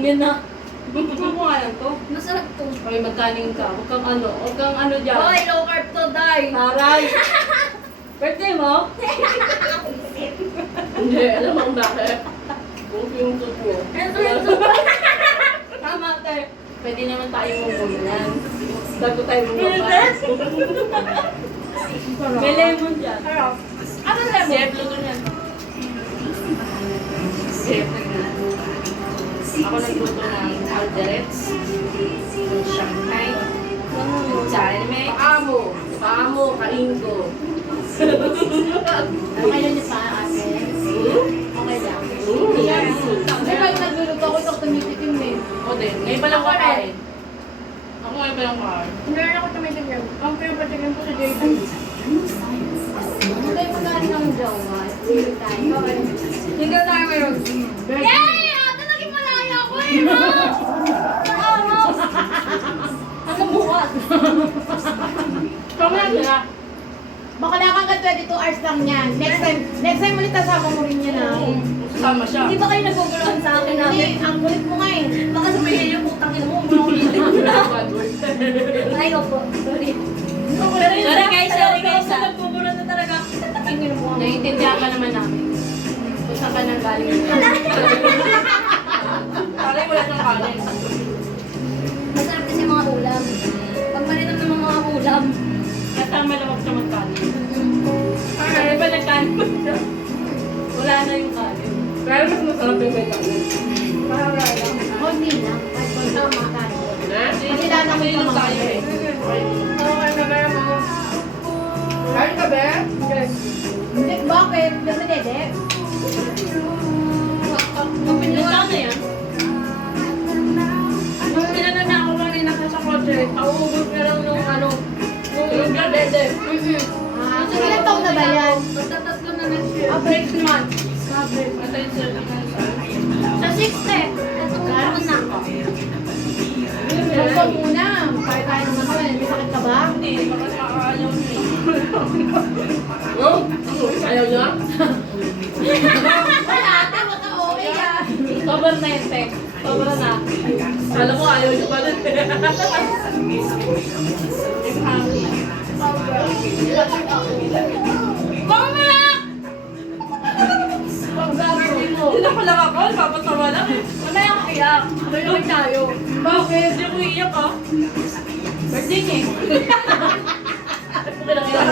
Yan na. Kumuha lang to. Masarap to. Ay, magkaning ka. Huwag kang ano dyan. Hoy, low carb to, Day. Taray! Birthday mo? Hindi, alam mo kung bakit? Kung yung tupo. Ito. Tama, te. Pwede naman tayo mumunan. Bago tayo bumabas. May lemon dyan. Harap. Ano lemon? Chef, luto niyan. Chef. Ako nagluto ng Alderets, ng Shanghai, Chime, Paamo, Kaingo. Okay lang niya pa, ate. Okay lang. Ay, pag nagluluto ako, ito tumitikim eh. O din, ngayon pa lang kakain. Ako ngayon pa lang kakain. Hindi rin ako tumitikim. Ang pinapatikim ko sa JP. Hindi mo galing ang jowa. Hindi tayo meron. Yay! Ate, naging malaya ko eh! Hanggang bukas. Kami na sila. Baka nakagad 22 hours lang yan. Next time ulit kasama mo rin yan ah. Sasama siya. Hindi ba kayo naguguluhan sa akin namin? Hindi, ang kulit mo nga eh. Baka sabihin yung putang ina mo, umulit mo. Ay, opo. Sorry. Sorry guys. Naguguluhan na talaga. Tingin mo. Naiintindihan ka naman namin. Kung saan ka nang galing. Parang wala siyang kanin. Masarap kasi mga ulam. Pag marinom ng mga ulam. Kasama lang ako sa magkanin. Ay, ba nagkanin mo siya? Wala na yung kanin. Pero mas masarap yung may kanin. Parang wala lang. Hindi lang. Kahit kung tama kanin. Kasi lang mo tayo eh. Okay na ba mo? Kain ka ba? Yes. Hindi, bakit? Kasi dede. Nagkaan na yan? Nung tinanong na ako kanina sa kotse, pauubos ka lang nung ano, nung dede. So, ilang taon na ba yan? Magtatatlo na siya. Next month. Sabi, patay siya lang Sa 6 eh. Karoon na. Huwag muna. Kahit tayo naman kami. May sakit ka ba? Hindi, baka nakakaayaw niya. Oh? Ayaw niya? Wala. Tama ka okay ka. Sober na yung tek. Sobra na. Alam mo, ayaw niya pa rin. I'm happy. Bumalik! Hindi na pala ako, papatawa lang eh. Mamaya ako iyak. Sabay naman tayo. Bakit? Hindi ko iiyak ah. Birthday niya eh. Okay lang yan.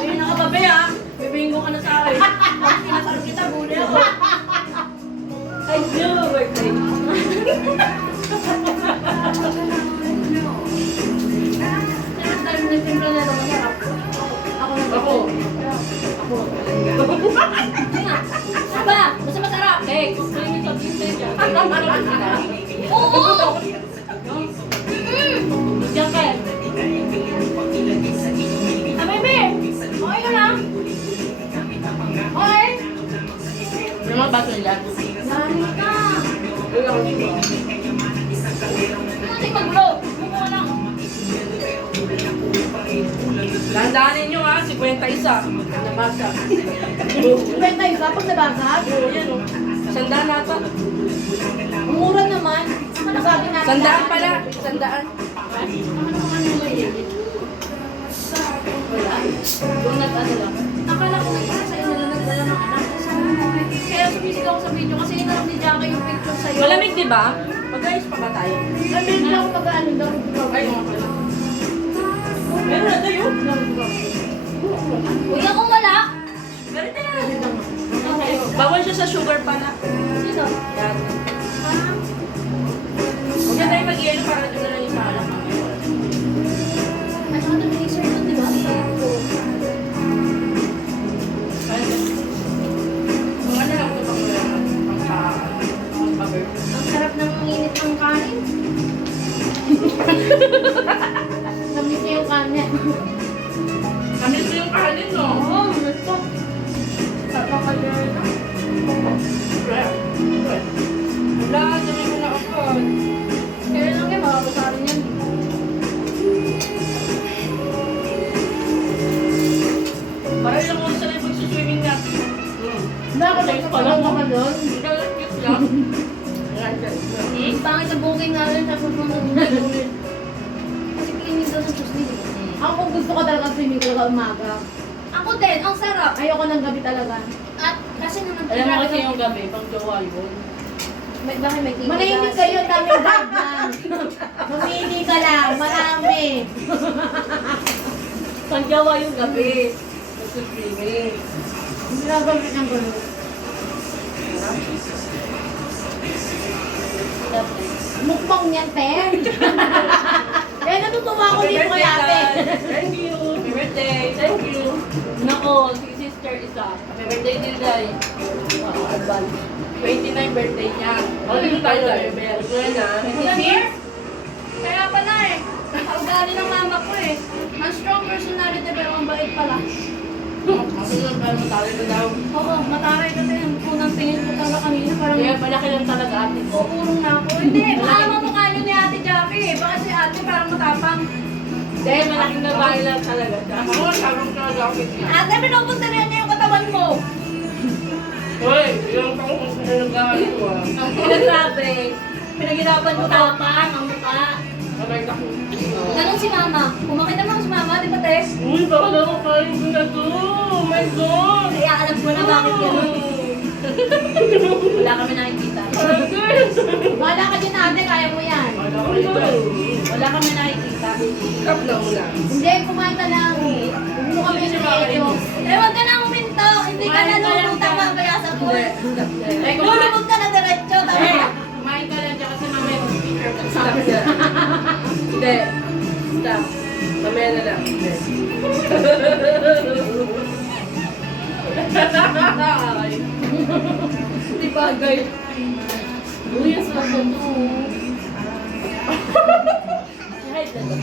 Ayun, nakatabi ah. Bibingo ka na sa akin. Pag kinasal kita, buli ako. Ay, no, birthday. Next time na simple na ito, masarap. Ako. Hindi nga. Aba, basta masarap. Eh, gusto niyo sa business yan. Oo! Diyan ka. Abay, be! Okay ka lang? Okay? Yung mga baso nila. Nani ka! Ayun ako dito. Ano yung mag-vlog? Mukha lang. Landaanin nyo ha, 51. Nabasa. Benta yung kapag nabasag. Oo, yan o. Sandaan nata. Ang mura naman. Masabi natin. Sandaan pala. Sandaan. Wala. Donut ano lang. Akala ko nag-isa sa'yo na lang nagdala ng anak. Kaya sumisig ako sa video kasi inarap ni Jackie yung picture sa'yo. Malamig di ba? Mag-ayos pa ba tayo? Nandun lang ako mag-ano daw. Ay, mga pala. Meron na tayo. Uy, ako wala. Meron na. Okay. Bawal siya sa sugar pala. Sino? Yan. Huwag na tayo mag-ielo para doon na lang yung sa alak. At saka doon mixer doon, di ba? Kung ano lang ito pang-cover. Ang sarap ng init ng kanin. Namiss niya yung kanin. Namis ko yung kanin, no? Oo, namiss ko. Sarap ka dyan. Wala, dami ko na ako. Kaya lang yan, makakasarin yan. Para ilang oras na yung pagsuswimming natin. Bakit Size pa nagsasabaw lang. ka doon? Cute lang. Ang pangit sa booking namin sa susunod na ulit. Kasi cleaning daw ng Tuesday. Ako gusto ko talaga swimming pool ka umaga. Ako din, ang sarap. Ayoko ng gabi talaga. At kasi naman, Alam mo kasi yung gabi, pag jowa yun. bakit may tingin Manahimik kayo, daming guard man. Mamili ka lang, marami. Pag jowa yung gabi, nagsuswimming. Hindi na gamit ng gano'n. Mukbang niyan, te. Kaya natutuwa ako dito kay ate. Thank you. Happy birthday. Thank you. Nako, si sister isa. Happy birthday din, Day. Advance. 29 birthday niya. O, dito tayo, Day. Ngayon na. Kaya pala eh. Ugali ng mama ko eh. Ang strong personality pero ang bait pala. Ako lang tayo matali ko daw. Oo, mataray kasi yung unang tingin ko talaga kanina. Parang Kaya malaki lang talaga ate ko. pupurong na ako. Hindi, baka mamukha nyo ni Ate Jackie eh. Baka si Ate parang matapang. Dahil malaking babae lang talaga siya. Ako, sabang talaga ako niya. Ate, pinupunta rin niya yung katawan mo. Hoy, yung pangungos na nag-aaral ko ah. Ang sinasabi, pinaghirapan mo tapang ang mukha. Sabay ka ko. Ganun si Mama. Kumakita mo si Mama, di ba, Te? Uy, baka na ako kain ko na to. Oh my God! Kaya alam ko na bakit ganun. Wala kami nakikita. Wala ka dyan ate, kaya mo yan. Wala kami nakikita. Kap na muna. Hindi, kumain ka lang. Huwag mo kami medyo. Eh, huwag ka na uminto. Hindi ka na lulutang mamaya sa pool. Ay, Lulubog ka na diretso. kumain ka lang dyan kasi mamaya mag-speaker ka. Sabi siya. Hindi. Stop. Mamaya na lang. Hindi. Di bagay. Uy, ang sarap na to. Kahit na ba?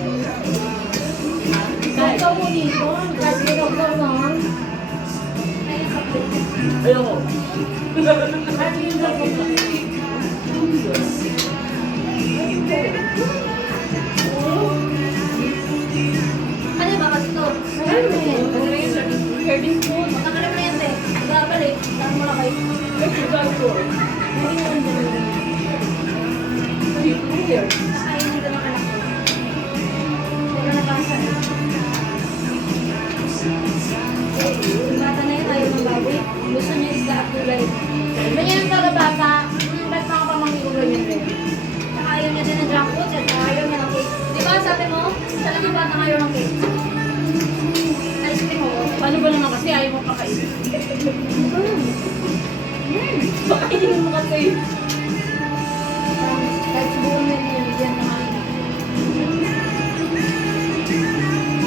Kahit ka mo dito, kahit hirap ka lang. Ayoko. Kahit hirap ka lang. Ano ba kasi ito? Serving food. Matagal na yan, Te. Magabalik. Saan mo lang kayo? Here. Kakain nila ng anak ko. Pero nabasa na. Yung bata na yun, ayaw ng baboy. Gusto niya isda at gulay. Ganyan ang tagabata. Ba't nakapamanggulo yun rin? Saka ayaw niya din ng junk food at ayaw niya ng cake. Di ba sabi mo, talaga yung bata ayaw ng cake? Ice cream mo. Paano ba naman kasi ayaw mo pakainin? Pakainin mo kasi. Kahit siguro na yun, yan naman.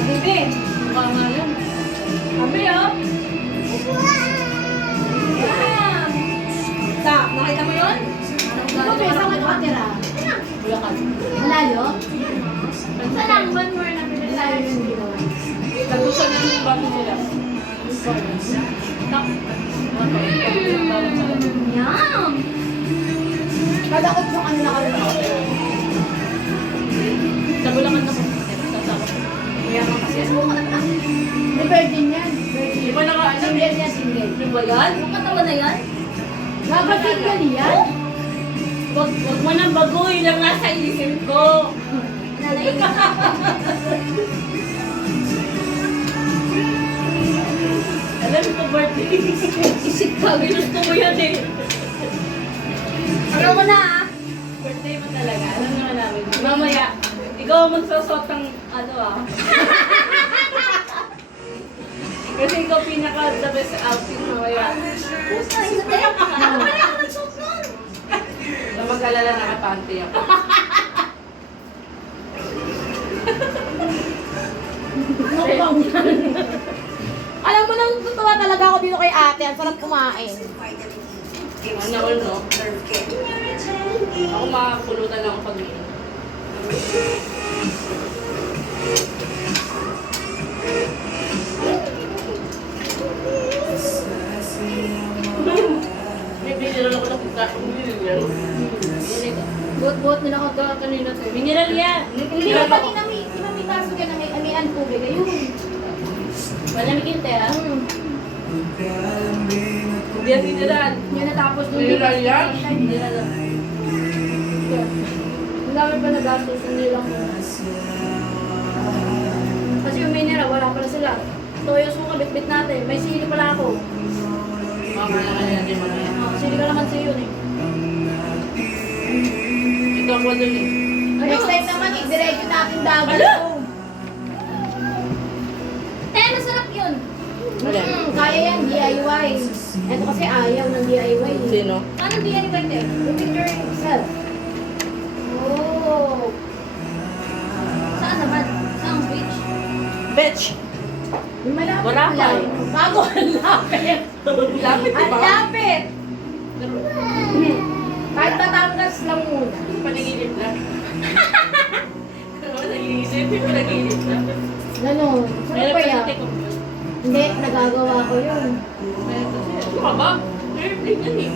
Bibi, Mukha nga yan. sabi oh. Wow! Ta, nakita mo yun? Ito, pesa ka nakatira. Bulacan. Malayo? Sa lang, one more na Malayo yung ginawa. Tagusan na yung bago nila. Tak. Yum! Kada ko sa kanila ka lang. Sa Bulacan na po. Sasama. Kaya mga kasi mo ka May virgin yan. Virgin. Di ba naka- Single yan, single. Yung ba yan? Yung katawan na yan? Dapat single yan. Wag mo nang bagoy lang nasa isip ko. Nanay. Alam ko birthday. Isip ka, ginusto mo yan eh. Ayaw ko na ah. Birthday mo talaga. Alam naman namin. Mamaya, ikaw ang magsusot ng ano ah. Kasi ikaw pinaka the best outfit mamaya. Pusta, hindi. Ako pala ako nagsuot nun. Na mag-alala nakapante ako. Mukbang yan. Alam mo nang tutuwa talaga ako dito kay ate. Ang sarap kumain. Ano all no? Ako makakapulutan lang pag may binira ako ng kita. Hindi yan. Buot-buot nila ako kanina sa'yo. Mineral yan. Hindi ka kanina may kaso ka na may amian tubig. Ayun. Malamig yung tera. Hindi yan mineral. Yun natapos nung Mineral yan? Mineral. sister. Ang dami pa nagastos nila ko. Kasi yung minera, wala pala sila. Toyo suka, bit-bit natin. May sili pala ako. Mamaya ka na natin mamaya. Sili ka naman sa'yo yun eh. Ito ako dun eh. Next time naman, i-diretso natin dagat. Ala! Masarap yun. Ayan. Kaya yan, DIY. Ito kasi ayaw ng DIY. Sino? Ano DIY din? You picture yourself. Oh. Saan naman? Saan beach? Bitch! Yung malapit Wala pa lang. eh. Bago ang lapit. Lapit Ang diba? lapit. Kahit Batangas lang muna. Panaginip lang. Nag-iisip, panaginip lang. Ganon. Saan Meron pa pa yan? sa tikong yun. Hindi, nagagawa ko yun. Meron kasi. Ano ka ba? Airplane yan eh.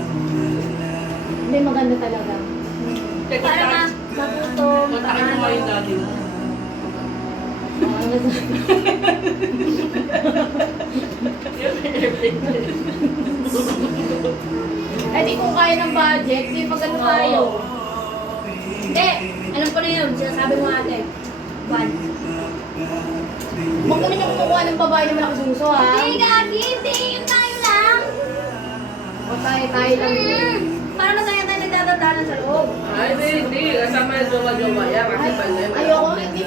Hindi, maganda talaga. Para ma, magutom. Kontakin mo nga yung daddy mo. Yung airplane na eh. Eh di kung kaya ng budget, di magano tayo. Hindi, alam ko na yun. Sinasabi mo ate. One. Huwag mo ninyo kumukuha ng babae na malaki suso, ha? Hindi, Gagi. Hindi, yun tayo lang. O tayo lang. Para masaya tayo nagdadadanan sa loob. Ay, hindi. Kasama yung jowa-jowa yan. Kasi Ay, pala yun. ayoko, hindi.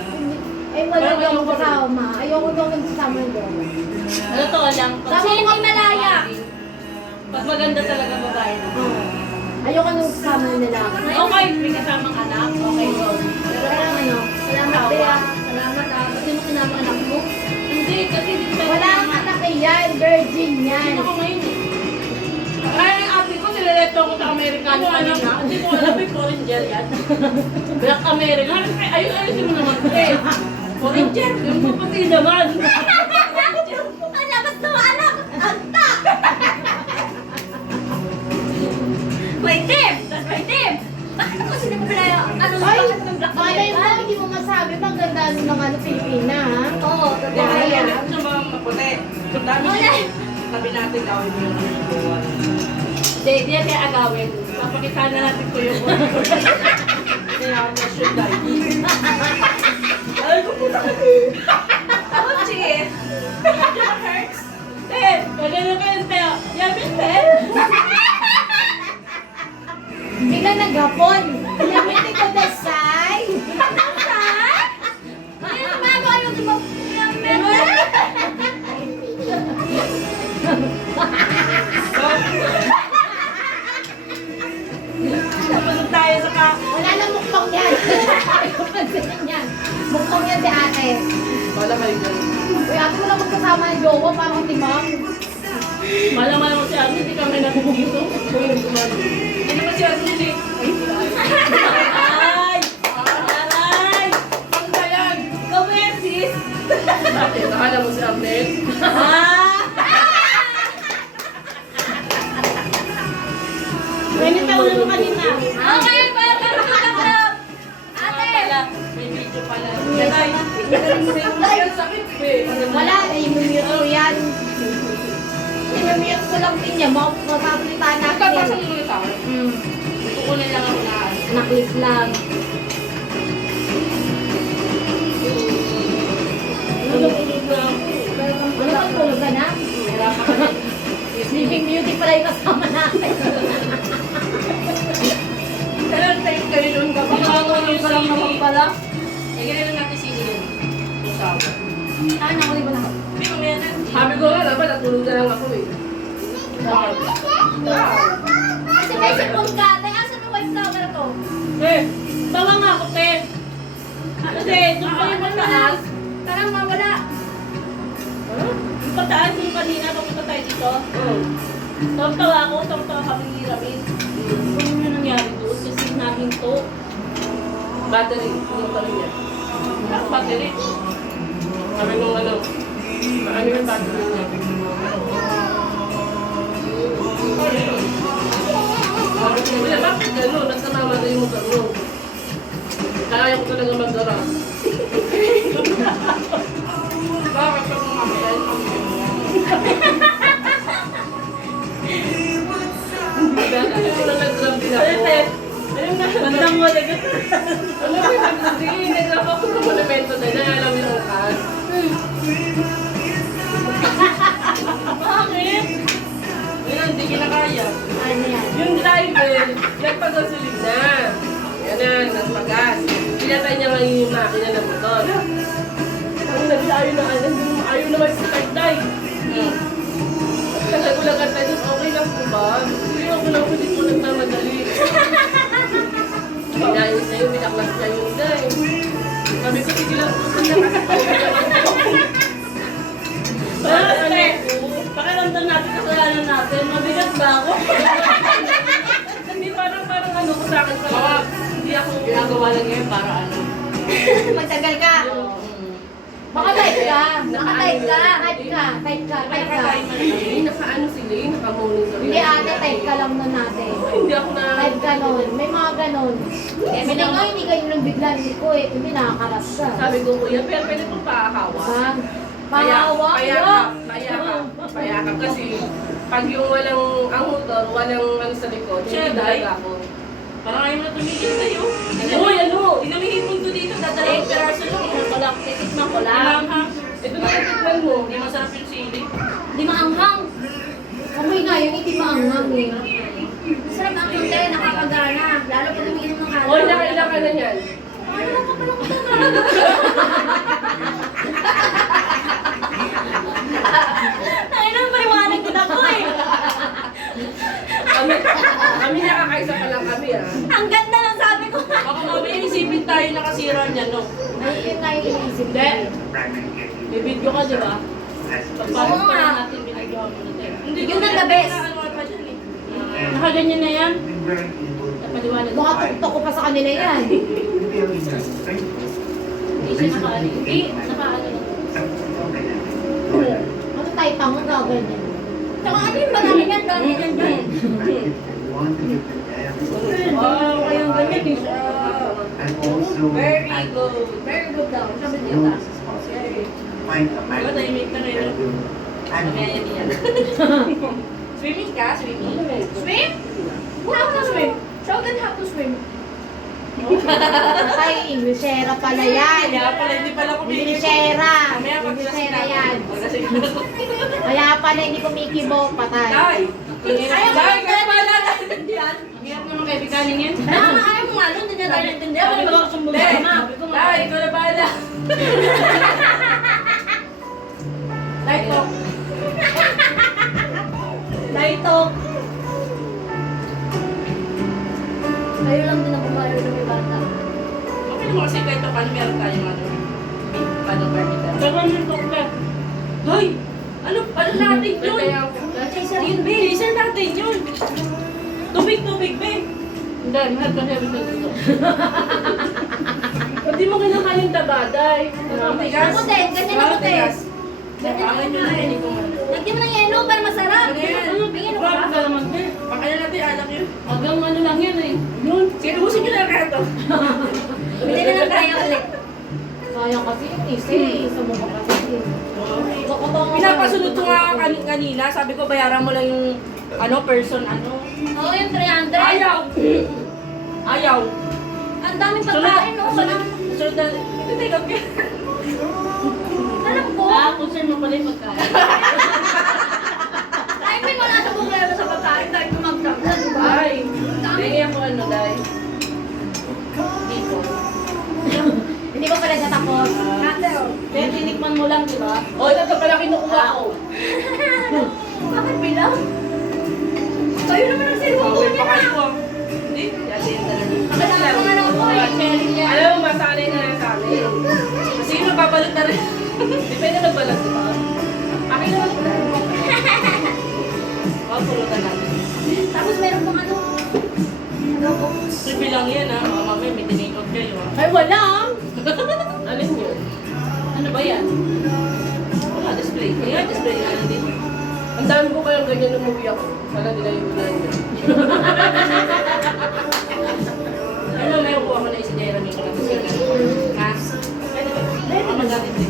Ay, wala daw akong kasama. Ayoko daw nagsasama yung doma. Ano to lang? Kasi hindi malaya. Pag maganda talaga babae na. Ayoko nung kasama ng lalaki. Okay, may kasamang anak. Okay, go. Pero kailangan ano, Salamat, Bea. Salamat, ah. Ba't mo sinama anak mo? Hindi, kasi di tayo. wala ang anak yan, virgin yan. Ako ngayon eh. Ay, ang ate ko, nilalepto ako sa Amerikano kanina. Hindi ko alam, may foreign gel yan. Black American. Ay, ayusin mo naman. Eh, foreign gel. Yung kapatid naman. Anak, ba't mo anak? Anta! May tip! Tapos may tip! Bakit mo sila pala ano Ay, bakit ng Black malay mo, American? hindi mo masabi, maganda ng ano, Pilipina, ha? Oo, totoo Kaya yan. yan. Sa mga maputi. Ang dami Wala. siya. Sabi natin, gawin mo yung jowa. Hindi, hindi natin agawin. Papakitaan na natin ko yung kaya na-shoot tayo. Ay, kupunta ka. Ako, cheers! Hurts. Ten. Maganda ka yung teo. Yabi, ten. Bigla naghapon. Limiti ko the side. Ay, sumago kayo di ba? Napunod tayo sa ka. Wala nang mukbang yan. Ayaw pansinin yan. Mukbang yan si ate. Wala kayo dyan. Uy, ate mo lang magkasama ng jowa, parang timang. Malam-malam si Ate, hindi kami nakukuto. Hindi naman si Ate hindi. Ay! Aray! Ang kayag. Gawin, sis! Ate, nakala mo si Ate? Ah! Pwede tayo na kanina. Okay, pwede ka magkakarap! Ate! May video pala. Yanay. Ang sakit eh. Wala, i-mute ko yan. I-mute ko lang din yan. Mapapalitan natin Kapasang yan. mo ito. Kukunin lang ako na. Naklis lang. Tulog na ako. Ano ba, tulog ka na? Hirapan ka na. Sleeping Beauty pala yung kasama natin. Kailan tayo kayo doon ka? Tulog pa lang naman pala. Eh, ganyan lang natin sino yun. Usawa. Ah, nakulit mo na. Sabi ko nga, dapat natulog na lang ako eh. Kasi may sipon ka. Teka, asan yung white flower to? Eh, bawa nga ako, te. Kasi, doon pa yung mataas. Parang mawala. Yung pataas yung kanina, papunta tayo dito. Tawa ako, tawa kami ni Ramin. Ano na nangyari doon? Kasi nahinto. Battery, yung kami niya. Ang battery. Sabi nung ano yung battery niya? Sabi ko, "Kuya, bakit gano'n? Nagkamamatay yung motor mo." Kaya ko talaga mag-dara. Bakit pag mamatay? Kaya ko lang nag-drum din ako. Ayun na. Alam mo, lagot. Ano ba yung pagdating? Naglapa ko ng monumento na alam mo yung kas. Bakit? Ayun, hindi kinakaya. Ano yan? Yung driver, nagpagasolin na. Yan na, nagpagas. Pinatay niya ngayon yung makina ng motor. Ang naglayo na alam, ayaw naman si Tagday. Tagal ko lang kanta doon, okay lang po ba? Hindi ako lang, hindi ko nagmamadali. Pinayos na yun, binaklas niya yun day. Sabi ko, sige lang po. Pakiramdam natin kasalanan natin. Mabigat ba ako? Hindi, parang ano ko sa akin sa hindi ako ginagawa lang ngayon para ano. Magtagal ka. Baka type ka. Baka type ka. Type ka. Type ka. Type ka. Hindi, naka-ano sila eh, naka-monitor. Hindi ate, type ka lang nun natin. Hindi ako na... Type ka nun. May mga ganon. Hindi nga, hindi kayo nang bigla. Hindi ko eh. Hindi nakakarap ka. Sabi ko, kuya, pero pwede po pahawa. Pahawa? Payakap. Kasi pag yung walang, ang motor, walang ano sa likod, Siya, hindi day? talaga ako. Parang ayaw na tumigil tayo. Uy, ano? Inamihipon ko dito, dadalawang peraso lang. Wala, titikman ko lang. Maanghang. Ito na natikman mo. Hindi masarap yung sili. Hindi maanghang. Amoy nga yung hindi maanghang eh. Sarap ang hindi, nakakagana. Lalo pag umiinom ng alak. Uy, nakailan ka na yan. Wala ka pala Ay, naman paliwanag din ako eh. Kami nakakaisa pa lang kami ah. Ang ganda ng sabi ko. Baka mamaya isipin tayo nakasira niya, no? Ay, yun nga yung iniisip. Hindi. May video ka, di ba? Pagpalit Oo pa nga. lang natin binagawa mo na tayo. Hindi Yun ang the best. Nakaganyan na yan. Napaliwanag. Baka tuktok ko pa sa kanila yan. Hindi siya nakaano. Hindi, nakaano lang. Ano tayo tama gaganyan? Tsaka ano yung banana yan? Ganyan yan. Wow, kayang ganyan din siya. Very good. Very good daw. Sabi niya ta. Diba, tahimik na rin. Mamaya yan yan. Swimming ka? Swimming? Swim? How to swim? Show them how to swim. Ay, Inglesera pala yan. Kaya pala, hindi pala kumikibok. Inglesera. Mamaya pag Inglesera yan. Kasi Kaya pala hindi kumikibok, patay. Day! Ayaw mo Day, nga kaya pala! naintindihan. Ang hirap naman kaibiganin yan. Ayaw mo nga, hindi niya tayo naintindihan. Ano ba gusto mo Day! sama? Day, ikaw na bahala. Day, talk. Dito. Kayo lang din ang pumayo ng may bata. Okay naman kasi kahit paano meron tayong ano. Paano barbita. Gawin yung doktor. Hoy! Ano natin yun? Chaser yun, be. Chaser natin yun. Tubig, be. Hindi, mahal ka sabi sa dito. Hindi mo kinakain yung tabaday. Matigas. Ako din, ganyan ako din. Matigas. Ganyan Pangin ako yun na din. hindi ko man. Lagyan mo ng yelo para masarap. Ano yan? Bigyan mo Grabe ka. ka naman, be. Pakaya natin alak yun. Hanggang ano lang yan eh. Yun. Sinubusin nyo na kaya to. Hindi na lang kaya ulit. Sayang kasi yun eh. Say, sa mukha kasi. Pinapasunod ko nga kanina, sabi ko bayaran mo lang yung person, Oo, yung 300. Ayaw! Ayaw! Ang daming pagkain, no? Sunod na, ito take up yan. Alam ko. Concern mo pala yung pagkain. Ay, may wala sa problema sa pagkain dahil kumagdamla, di ba? Ay, hindi ako ano day. Dito. Hindi ko pala natapos. Ate, oh. Kaya tinikman mo lang, di ba? O, ito pala kinukuha ko. Bakit bilang? Kayo naman ang sinuko Uy, niya pakay na. ko. Hindi, dati yan talaga. Kailangan ko nga lang po eh. Sharing yan. Alam mo, masanay na lang sa amin. Sino babalot na rin? Depende na balat, di ba? Akin naman pala. Pulutan natin. Tapos meron pang ano. Ano ko? Triple lang yan, ha? Mga mamay, may tinikot kayo, ha? Ay, wala. Alin yun? Ano ba yan? Wala, display. Kaya display nga din. Ang dami ko kayong ganyan umuwi ako. Sana nila yung ulan yun. Ano, may upo ako na isa Jeremy ko lang sa sila. Ha? Pwede ba? Pwede ba natin din?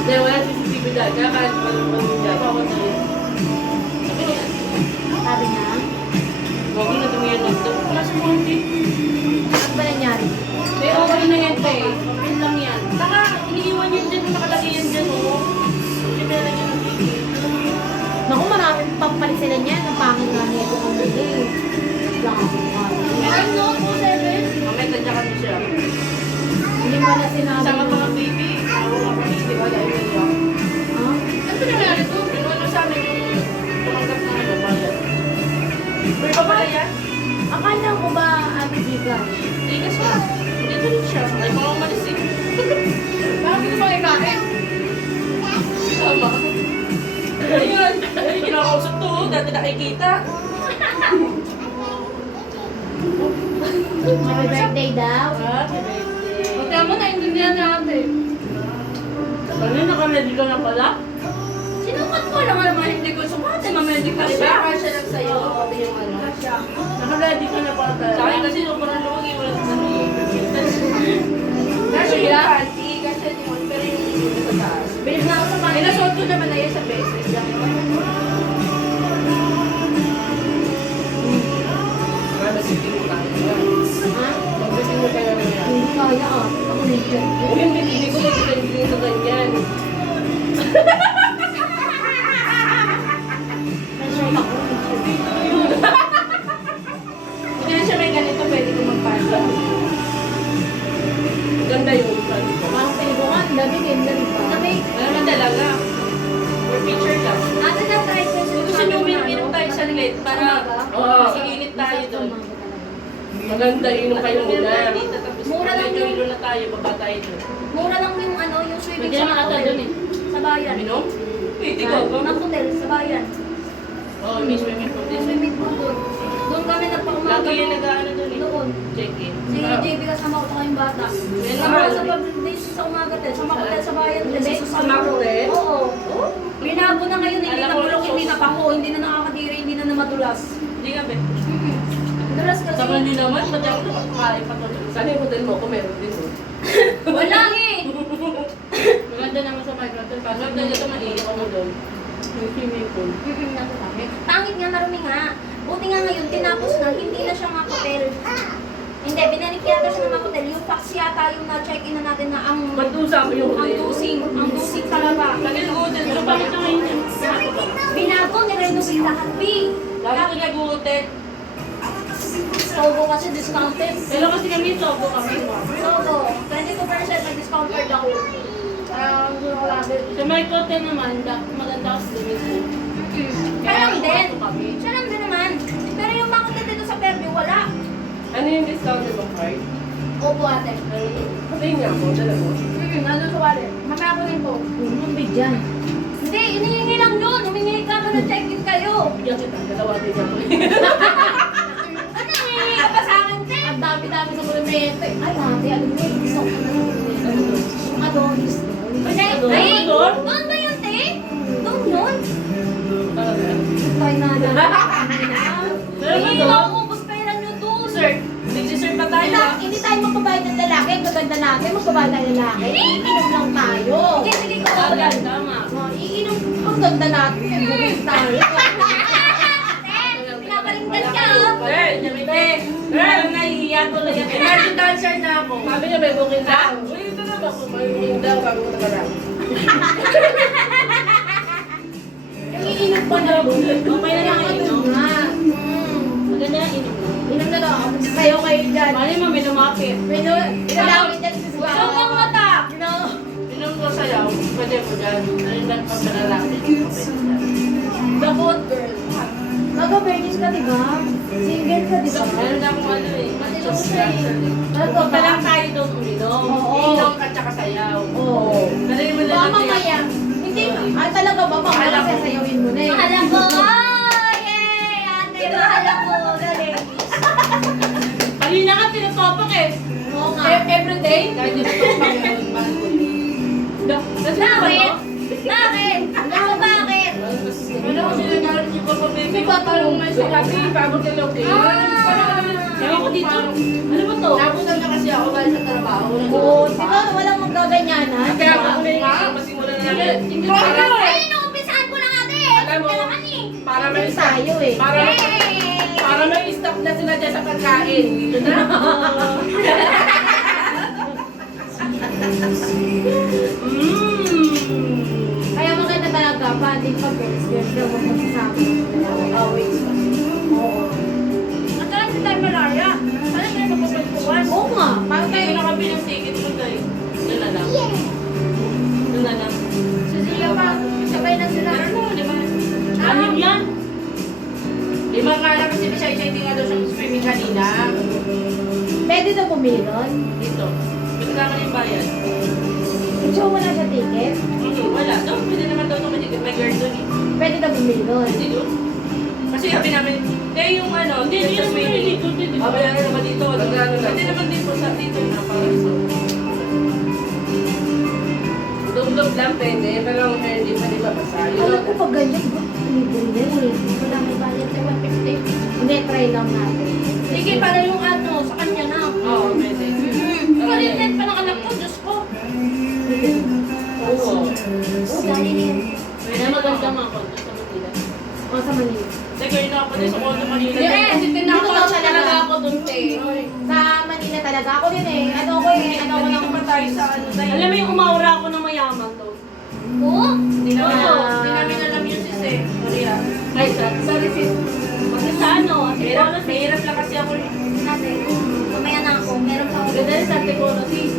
Hindi, wala CCTV dahil. Kaya kahit walang dyan. Ako na yun. Sabi niya. Sabi na. Huwag na tumiyan ng ito. Wala sa mga Ano ba nangyari? May okay na yan, te. Okay lang yan. Saka, iniiwan yun dyan, nakalagay yan dyan, oh. Hindi na lang yan. Naku, maraming papalisilan niya. Ang pangit nga niya ito kung hindi. Ano po, Seven? Mamaya, tadyakan mo siya. Hindi mo na sinabi. Sama mga baby. Ako nga pa hindi ba dahil nila. Ha? Ano ba nangyari to? Pinuha sa amin yung tumanggap na ano, bayad. May babala yan? Akala ko ba, Ate Giga? Hindi kasi siya. Dito rin siya. Ay, mga umalis eh. Bakit hindi mo ikain? Tama. Ayun. Ayun, kinakausap to. Dati nakikita. Happy birthday daw. Happy birthday. Pati mo, naintindihan natin. Ano, naka-ready ka na pala? Sinukat ko lang naman, hindi ko sumati, mamedi ka Diba? siya. Kasya lang sa'yo, pati yung ano. Kasya. Naka-ready ka na pala talaga. Sa akin kasi nung parang lumagi, wala sa ano eh. Kasya yung panty, kasya yung pero yung sa taas. Bilis na ako sa panty. Pinasuot ko naman na yan sa beses. Mabasitin mo tayo. Ha? Mabasitin mo tayo na yan. Hindi kaya ah. Ako na yun. Yung binili ko, magsitin sa ganyan. Na-short ako. Hindi na siya may ganito, pwede ko magpasa. Ganda yung plan ko. Parang pinibungan. Dami din. Dami pa. Dami. Wala naman talaga. For picture lang. Ate na try ko sa Gusto nyo uminom tayo sa lit para Oo. masiginit tayo doon. Maganda yun kayo muna. Mura lang medyo yung- ilo na tayo, baba tayo doon. Mura lang yung ano, yung swimming Pwede sa naman ata hotel. dun eh. Sa bayan. Minom? Pwede Ha? ko. Ng hotel, sa bayan. Oo, may swimming pool Yung din. swimming pool doon. Doon kami nagpaumaga. Lagi yung nag-ano doon eh. Doon. Check-in. Si JB kasama ko kayong bata. Yan Ako naman. sa pag-day sa umaga din. Sa Makotel sa bayan. Sa Makotel? Oo. Linago na ngayon. Hindi Alam na ko, bulok, hindi sos. na pako, hindi na nakakadiri, hindi na madulas. Hindi ka, be. Dulas kasi. Sa hindi naman, pati ako nakakain pa tuloy. Sana yung hotel mo, kung meron din. Oh. Wala eh. Maganda naman sa microtel. Maganda dito, maliit ako doon. Yung swimming pool. Nasa sabi. Pangit nga, marumi nga. Buti nga ngayon, tinapos na, hindi na siya nga hotel. Hindi, binalik yata siya ng hotel. Yung fax yata yung na-check-in na natin na ang Matusa ko yung ang hotel. dusing talaga. Lagi nag-hotel. Pero bakit na ngayon yan? Binago, nirenovate lahat, B. Lagi ko nag-hotel. Sobo kasi discounted. Pero kasi kami, sobo kami. Sobo, 22% may discount card ako. Parang gusto ko lang. Sa microtel naman, maganda kasi swimming pool. Siya lang din. kami. Siya lang din naman. Pero yung mga hotel dito sa Fairview, wala. Ano yung discounted mong card? Opo ate. Sabihin niya ako, dala mo. Nandun sa wallet. Mamaya ko rin po. Ang bigyan. Hindi, inihingi lang yun. Humingi ka na check-in kayo. Bigyan kita, dalawa din ako. Ano, hihingi ka pa sa akin, te? Ang dami-dami sa bulunete. Ay, ate, ano mo yung gusto ko na yung Adonis. Ay, doon ba yun, te? Doon yun? Try na lang. Hindi, mauubos pera nyo doon. Sir, nagsisir pa tayo ah. Hindi tayo magbabayad ng lalaki. Ang gaganda natin, magbabayad ng lalaki. Iinom lang tayo. Sige, sige, ko. Tama. Iinom. Ang ganda natin. Bumig tayo. Pinaparinggan ka, oh. Sir, nyamite. Parang nahihiya tuloy yan. Imagine dancer na ako. Sabi niya may booking daw. Uy, ito na ba kung may booking daw, bago ko nakarang. Yung iinom pa na. Okay na lang inom. Maganda na inom. Inom na daw. Kayo kayo dyan. Mali mo, may lumapit. Ilalawin dyan sa Gusto sila. kong mata. Inom ko sayaw. Pwede mo dyan. Ano lang pang malalaki. The hot girl. Mag-virgin ka, diba? Single ka, diba? Meron akong ano eh. Matino ko siya eh. Punta lang tayo doon uminom. Oo. Inom ka tsaka sayaw. Oo. Dali mo na Baka lang mamaya. Hindi. Talaga ba? Mamaya Mahal ako. sasayawin mo na eh. Mahal ako. Yay! Ate, mahal ako. Galing. Kanina ka tinutopak eh. Oo nga. Everyday? Kahit tinutopak yun. Mahal ko yun. Kasi Bakit? Bakit? Ako bakit? Wala ko sila nalang si Papa Baby. Si Papa Parang may sinabi. Pagod ka lang. Ewan ko dito. Ano ba to? Nabutan na kasi ako dahil sa trabaho. Oo. Di ba walang magaganyanan? Kaya ako na masimulan na namin. Ay, inuumpisahan ko lang ate. Alam mo, Kailangan eh. para may Tayo eh. para may nag-stock na sila dyan sa pagkain. Dito na. Kaya maganda talaga, banding pag girls daw huwag magsasabi. Always. Oo. At saka hindi tayo malaya. Sana tayo magpapagpuan. Oo nga, parang Tayo tayo nakabili ng ticket mo tayo. Doon na lang. Doon na lang. si Zia pa, sabay na sila. Ano, di ba? Anim yan. Lima nga lang kasi siya hindi nga daw siya swimming kanina. Pwede daw bumili nun. Dito. Pwede ka yung bayad. I-show mo na siya ticket. Wala. Doon, pwede naman daw itong may girl doon eh. Pwede daw bumili nun. Hindi doon. Kasi sabi namin, yung ano, hindi sa swimming. Babayaran naman dito. Magkano lang? Pwede naman dito sa dito na parang so. Dugdug lang pwede, pero hindi pa di mabasa. Alam ko pag ganyan, libre yan eh. Wala may bayad na 150. Hindi, try lang natin. Sige, para yung ano, sa kanya na. Oo, pwede. Maliit pa ng anak ko, Diyos ko. Oo. Oo, dali na yan. Kaya maganda mga kondo sa Manila. O, sa Manila. Sige, yun ako din sa kondo Manila. Hindi, kasi Dito tinakot daw talaga talaga. ako dun, te. Sa Manila talaga. Ako din eh. Ano ko eh. Ano ko Nandito lang. pa tayo sa ano tayo. Alam mo yung umaura ako ng mayaman doon. Oo? Hindi namin, Oo. hindi namin alam yun sis eh. Sorry ah. Ay, sorry sis. Kasi sa ano, Mahirap, mahirap lang kasi ako. Natin. Mamaya na ako. Meron pa ako. Ganda rin sa Antipolo sis.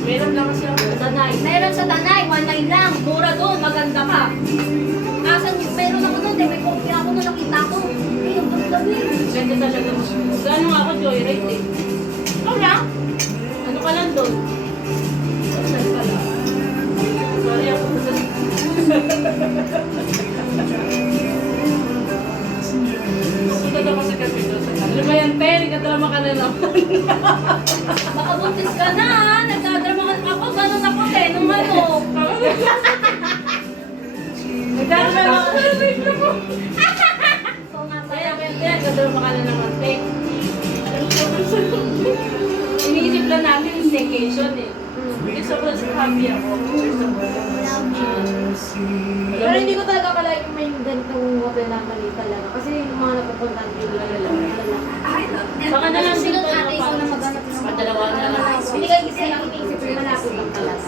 Mahirap lang kasi ako. Tanay. Meron sa Tanay. 1 lang. Mura doon, maganda ka. Asan yung meron ako doon. May kopya ako na nakita ko. Eh, yung dami. Ganda talaga. Gano'n nga ako, joyride eh. Ikaw lang? Ano ka lang doon? Saan ka lang? Sorry ako sa Punta daw kasi kami doon sa Ano ba yan, te? Nagkadrama ka na naman. Baka buntis ka na ha. Nagdadrama ka ako. Ganun ako eh. Nung ano. Nagkadrama ka na So nga ba? Kaya kaya kaya nagkadrama ka na naman, te. Iniisip lang namin yung staycation eh. Hindi sobrang happy ako. Pero hindi ko talaga akalain may ganitong hotel na mali talaga. Kasi yung mga napupuntahan ko lalaki. Baka na lang Sunod dito, ate, ikaw na maghanap ng Padalawa na lang. Hindi kayo kasi ang iniisip ko malapit lang talaga.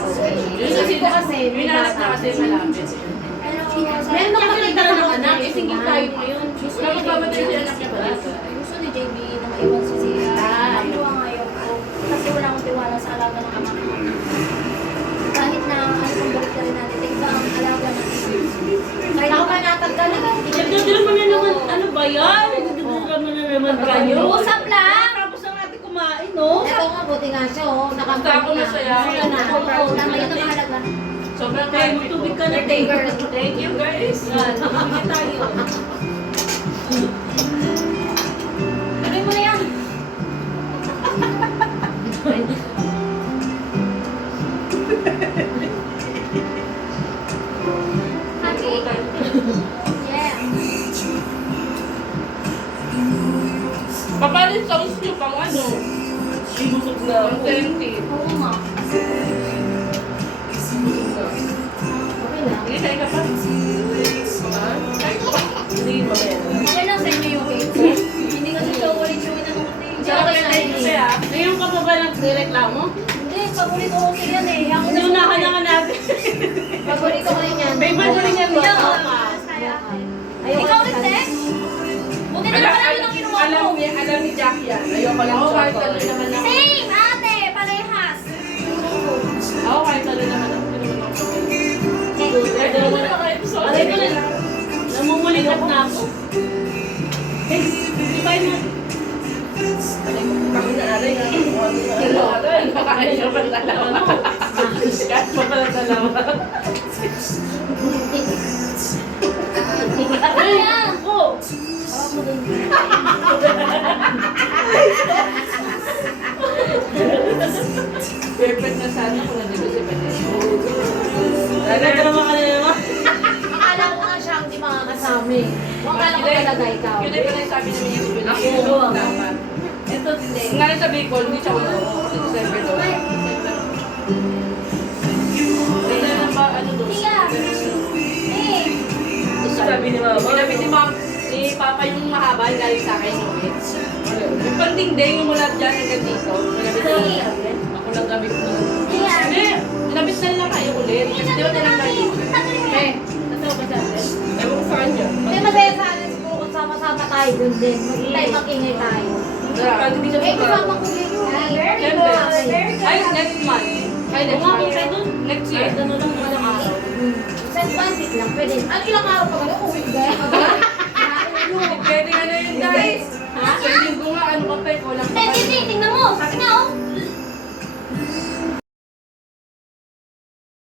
Yun Inisip ko kasi, Yun nalas na kasi malapit. meron nung nakita ng ng anak, isingin tayo ngayon. Gusto ko magpamatay si anak niya pala. Gusto ni JB na maiwan si Zia. Nakuha ngayon ko. Kasi wala akong tiwala sa alaga ng anak ko. Kahit na ano pang balik na rin natin, tigba ang alaga natin. Kahit ako manatag ka na. Nagdadrama na naman, ano ba yan? Nagdadrama na naman kayo. Usap lang! Tapos na natin kumain, no? Ito nga, buti nga siya, oh. Basta ako masaya. Masaya na. Oo, tama yun ang mahalaga. Sobrang Kaya magtubig ka na, te. Thank you guys. Yan, tubig tayo. Tuloy mo na yan. Happy? Yeah. Papalit sauce nyo pang ano? Busog na. Authentic. Oo nga. Okay lang. Hindi, kain ka pa. Ha? Kain ka pa. Hindi, mamaya. Okay lang sa inyo yung cake. Hindi kasi chocolate-chewy na nung Sarap yung tayo kasi ah. Ngayon ka pa ba nagreklamo? Hindi, paborito ko kasi yan eh. Ako na Inunahan na ka natin. Paborito ko rin yan. Favorite mo rin yan, Yeah. Mama. Ikaw rin, Tex? Buti na pala yun ang kinuha mo. Alam ni Jack yan. Ayoko lang Oo, kahit chocolate. ano naman ako. Same, ate! Parehas! Oo, kahit ano naman ako. Hindi naman ako. Okay. Aray ko na. Namumulikat na ako. Eh, di ba yun? Kami na aray na. Ano? Nakakain siya pa dalawa. Kahit pa pala dalawa. Ano yan? Ako! Perfect na sana kung nandito si Vanessa. Nagkadrama ka na naman. Akala ko nga siya hindi makakasama eh. Akala ko talaga ikaw. Yun ay pala yung sabi namin yung Vanessa. Ako. Dapat. Ito, hindi. Ngayon sa Bicol, hindi siya ulo. Kasi December daw. Ito na ba, ano doon? Tiga! Eh! Sabi ni Mama. Sinabi ni Mama, ni Papa yung mahaba, galing sa akin. Bonding day yung mula dyan hanggang dito. Kasi, Ako lang gamit mo. yan. Hindi, nabit na lang kayo ulit. Kasi di ba tinanggal yun? Eh, totoo ba sa atin? Ewan ko sa kanya. Hindi masaya sa atin siguro kung sama-sama tayo dun din. Mag-ingay tayo. Kasi hindi siya Eh, kasama sumama. ko din yun. Siyempre. Ay, next month. Ay, next Umabot month. kayo dun. Next year. Ano lang naman ang araw. Sa 1 week lang, pwede. Ano ilang araw pa gano'n? Uwi ka.